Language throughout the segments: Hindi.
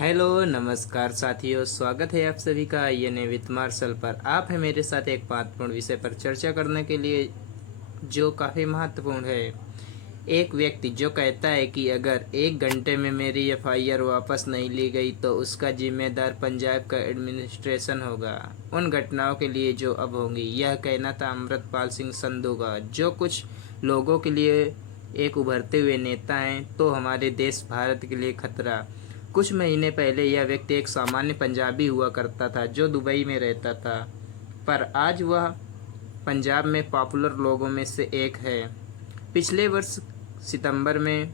हेलो नमस्कार साथियों, स्वागत है आप सभी का ये विथ मार्शल पर। आप हैं मेरे साथ एक महत्वपूर्ण विषय पर चर्चा करने के लिए जो काफ़ी महत्वपूर्ण है। एक व्यक्ति जो कहता है कि अगर 1 घंटे में मेरी एफआईआर वापस नहीं ली गई तो उसका जिम्मेदार पंजाब का एडमिनिस्ट्रेशन होगा उन घटनाओं के लिए जो अब होंगी। यह कहना था अमृतपाल सिंह संधू का, जो कुछ लोगों के लिए एक उभरते हुए नेता हैं तो हमारे देश भारत के लिए खतरा। कुछ महीने पहले यह व्यक्ति एक सामान्य पंजाबी हुआ करता था जो दुबई में रहता था, पर आज वह पंजाब में पॉपुलर लोगों में से एक है। पिछले वर्ष सितंबर में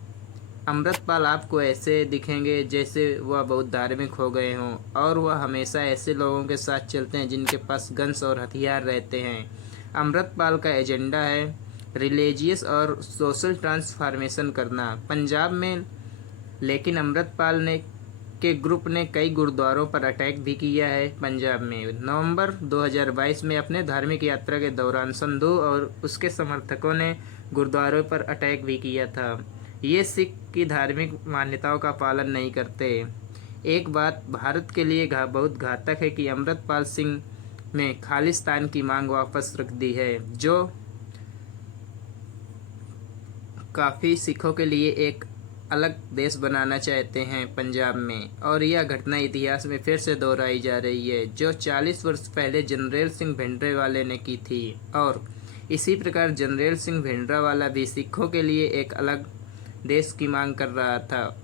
अमृतपाल आपको ऐसे दिखेंगे जैसे वह बहुत धार्मिक हो गए हों, और वह हमेशा ऐसे लोगों के साथ चलते हैं जिनके पास गन्स और हथियार रहते हैं। अमृतपाल का एजेंडा है रिलीजियस और सोशल ट्रांसफॉर्मेशन करना पंजाब में, लेकिन अमृतपाल ने के ग्रुप ने कई गुरुद्वारों पर अटैक भी किया है पंजाब में। नवंबर 2022 में अपने धार्मिक यात्रा के दौरान संधू और उसके समर्थकों ने गुरुद्वारों पर अटैक भी किया था। ये सिख की धार्मिक मान्यताओं का पालन नहीं करते। एक बात भारत के लिए बहुत घातक है कि अमृतपाल सिंह ने खालिस्तान की मांग वापस रख दी है, जो काफ़ी सिखों के लिए एक अलग देश बनाना चाहते हैं पंजाब में, और यह घटना इतिहास में फिर से दोहराई जा रही है जो 40 वर्ष पहले जनरल सिंह भिंडरावाले ने की थी। और इसी प्रकार जनरल सिंह भिंडरावाला भी सिखों के लिए एक अलग देश की मांग कर रहा था।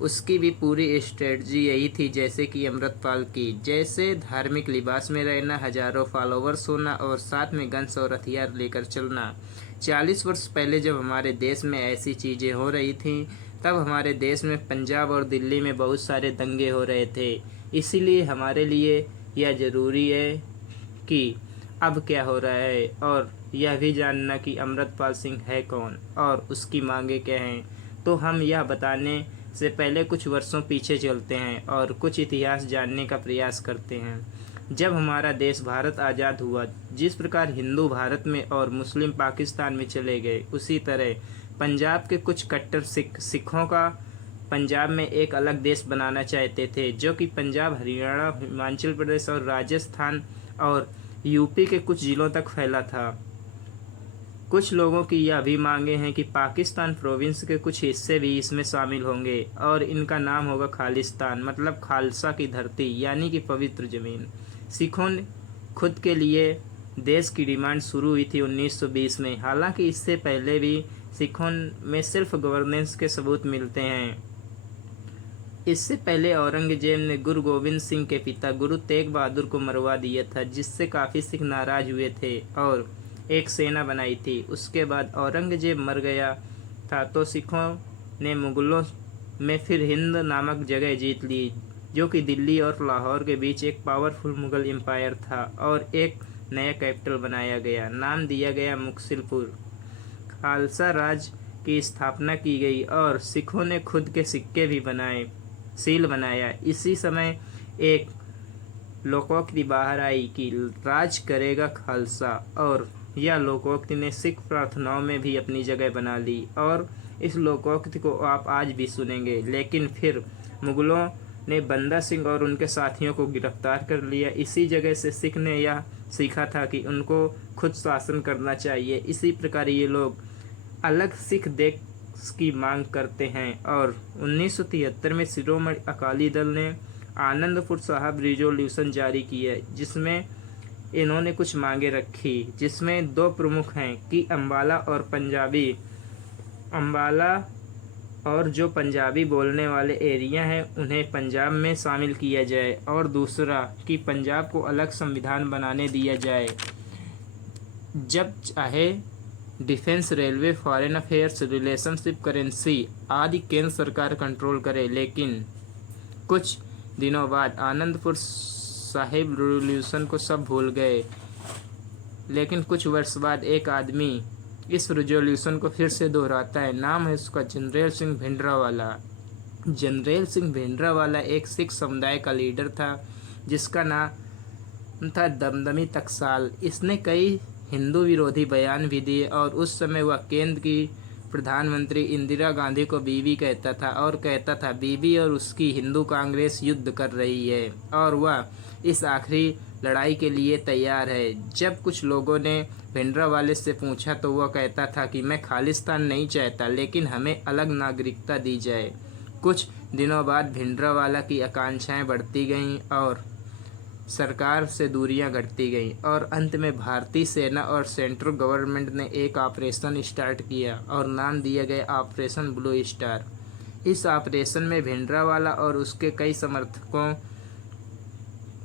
उसकी भी पूरी स्ट्रेटजी यही थी जैसे कि अमृतपाल की, जैसे धार्मिक लिबास में रहना, हजारों फॉलोवर्स होना और साथ में गन्स और हथियार लेकर चलना। 40 वर्ष पहले जब हमारे देश में ऐसी चीज़ें हो रही थीं तब हमारे देश में पंजाब और दिल्ली में बहुत सारे दंगे हो रहे थे। इसीलिए हमारे लिए यह ज़रूरी है कि अब क्या हो रहा है और यह भी जानना कि अमृतपाल सिंह है कौन और उसकी मांगें क्या हैं। तो हम यह बताने से पहले कुछ वर्षों पीछे चलते हैं और कुछ इतिहास जानने का प्रयास करते हैं। जब हमारा देश भारत आज़ाद हुआ, जिस प्रकार हिंदू भारत में और मुस्लिम पाकिस्तान में चले गए, उसी तरह पंजाब के कुछ कट्टर सिखों का पंजाब में एक अलग देश बनाना चाहते थे, जो कि पंजाब, हरियाणा, हिमाचल प्रदेश और राजस्थान और यूपी के कुछ जिलों तक फैला था। कुछ लोगों की यह भी मांगे हैं कि पाकिस्तान प्रोविंस के कुछ हिस्से भी इसमें शामिल होंगे और इनका नाम होगा खालिस्तान, मतलब खालसा की धरती, यानी कि पवित्र ज़मीन। सिखों ने खुद के लिए देश की डिमांड शुरू हुई थी 1920 में। हालांकि इससे पहले भी सिखों में सेल्फ गवर्नेंस के सबूत मिलते हैं। इससे पहले औरंगजेब ने गुरु गोविंद सिंह के पिता गुरु तेग बहादुर को मरवा दिया था, जिससे काफ़ी सिख नाराज हुए थे और एक सेना बनाई थी। उसके बाद औरंगजेब मर गया था तो सिखों ने मुगलों में फिर हिंद नामक जगह जीत ली, जो कि दिल्ली और लाहौर के बीच एक पावरफुल मुगल एम्पायर था, और एक नया कैपिटल बनाया गया, नाम दिया गया मुक्सिलपुर। खालसा राज की स्थापना की गई और सिखों ने खुद के सिक्के भी बनाए, सील बनाया। इसी समय एक लोकोक्ति बाहर आई कि राज करेगा खालसा, और यह लोकोक्ति ने सिख प्रार्थनाओं में भी अपनी जगह बना ली, और इस लोकोक्ति को आप आज भी सुनेंगे। लेकिन फिर मुगलों ने बंदा सिंह और उनके साथियों को गिरफ्तार कर लिया। इसी जगह से सिख ने यह सीखा था कि उनको खुद शासन करना चाहिए। इसी प्रकार ये लोग अलग सिख देश की मांग करते हैं, और 1973 में शिरोमणि अकाली दल ने आनंदपुर साहब रिजोल्यूशन जारी किया, जिसमें इन्होंने कुछ मांगे रखी, जिसमें दो प्रमुख हैं कि अम्बाला और जो पंजाबी बोलने वाले एरिया हैं उन्हें पंजाब में शामिल किया जाए, और दूसरा कि पंजाब को अलग संविधान बनाने दिया जाए। जब चाहे defence, railway, foreign affairs, relationship, currency आदि केंद्र सरकार कंट्रोल करे। लेकिन कुछ दिनों बाद आनंदपुर साहिब रिवॉल्यूशन को सब भूल गए। लेकिन कुछ वर्ष बाद एक आदमी इस रिजोल्यूशन को फिर से दोहराता है। नाम है उसका जनरल सिंह भिंडरावाला। जनरल सिंह भिंडरावाला एक सिख समुदाय का लीडर था जिसका नाम था दमदमी टकसाल। इसने कई हिंदू विरोधी बयान भी दिए और उस समय वह केंद्र की प्रधानमंत्री इंदिरा गांधी को बीवी कहता था और कहता था बीवी और उसकी हिंदू कांग्रेस युद्ध कर रही है और वह इस आखिरी लड़ाई के लिए तैयार है। जब कुछ लोगों ने भिंडरावाले से पूछा तो वह कहता था कि मैं खालिस्तान नहीं चाहता, लेकिन हमें अलग नागरिकता दी जाए। कुछ दिनों बाद भिंडरावाला की आकांक्षाएं बढ़ती गईं और सरकार से दूरियां घटती गईं और अंत में भारतीय सेना और सेंट्रल गवर्नमेंट ने एक ऑपरेशन स्टार्ट किया और नाम दिया गया ऑपरेशन ब्लू स्टार। इस ऑपरेशन में भिंडरावाला और उसके कई समर्थकों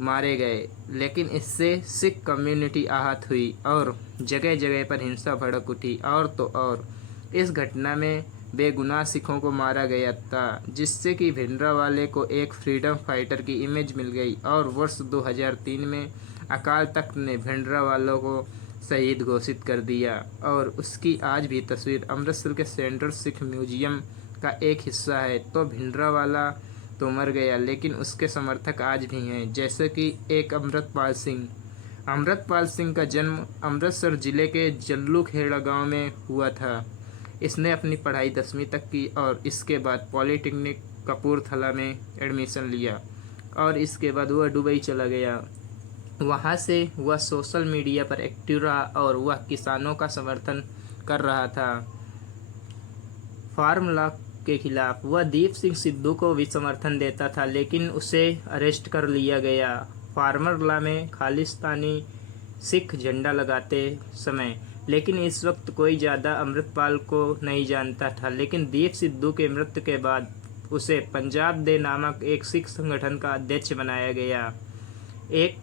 मारे गए, लेकिन इससे सिख कम्युनिटी आहत हुई और जगह जगह पर हिंसा भड़क उठी। और तो और इस घटना में बेगुनाह सिखों को मारा गया था, जिससे कि भिंडरावाले को एक फ्रीडम फाइटर की इमेज मिल गई। और वर्ष 2003 में अकाल तख्त ने भिंडरावालों को शहीद घोषित कर दिया और उसकी आज भी तस्वीर अमृतसर के सेंट्रल सिख म्यूजियम का एक हिस्सा है। तो भिंडरावाला तो मर गया, लेकिन उसके समर्थक आज भी हैं, जैसे कि एक अमृतपाल सिंह। अमृतपाल सिंह का जन्म अमृतसर जिले के जल्लू खेड़ा गाँव में हुआ था। इसने अपनी पढ़ाई 10वीं तक की और इसके बाद पॉलिटेक्निक कपूरथला में एडमिशन लिया और इसके बाद वह दुबई चला गया। वहाँ से वह सोशल मीडिया पर एक्टिव रहा और वह किसानों का समर्थन कर रहा था। फार्म लॉ के खिलाफ वह दीप सिंह सिद्धू को भी समर्थन देता था, लेकिन उसे अरेस्ट कर लिया गया फार्मर लॉ में खालिस्तानी सिख झंडा लगाते समय। लेकिन इस वक्त कोई ज़्यादा अमृतपाल को नहीं जानता था, लेकिन दीप सिद्धू के मृत्यु के बाद उसे पंजाब दे नामक एक सिख संगठन का अध्यक्ष बनाया गया। एक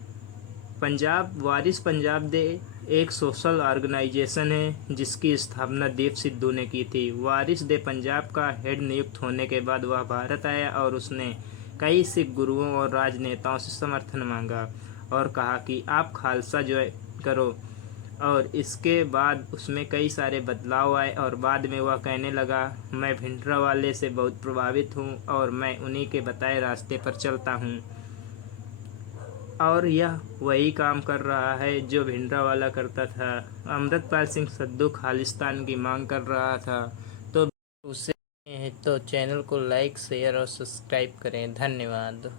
वारिस पंजाब दे एक सोशल ऑर्गेनाइजेशन है जिसकी स्थापना दीप सिद्धू ने की थी। वारिस दे पंजाब का हेड नियुक्त होने के बाद वह भारत आया और उसने कई सिख गुरुओं और राजनेताओं से समर्थन मांगा और कहा कि आप खालसा ज्वाइन करो। और इसके बाद उसमें कई सारे बदलाव आए और बाद में वह कहने लगा मैं भिंडरावाले से बहुत प्रभावित हूँ और मैं उन्हीं के बताए रास्ते पर चलता हूँ। और यह वही काम कर रहा है जो भिंडरावाला करता था। अमृतपाल सिंह सिद्धू खालिस्तान की मांग कर रहा था। तो उसे तो चैनल को लाइक शेयर और सब्सक्राइब करें। धन्यवाद।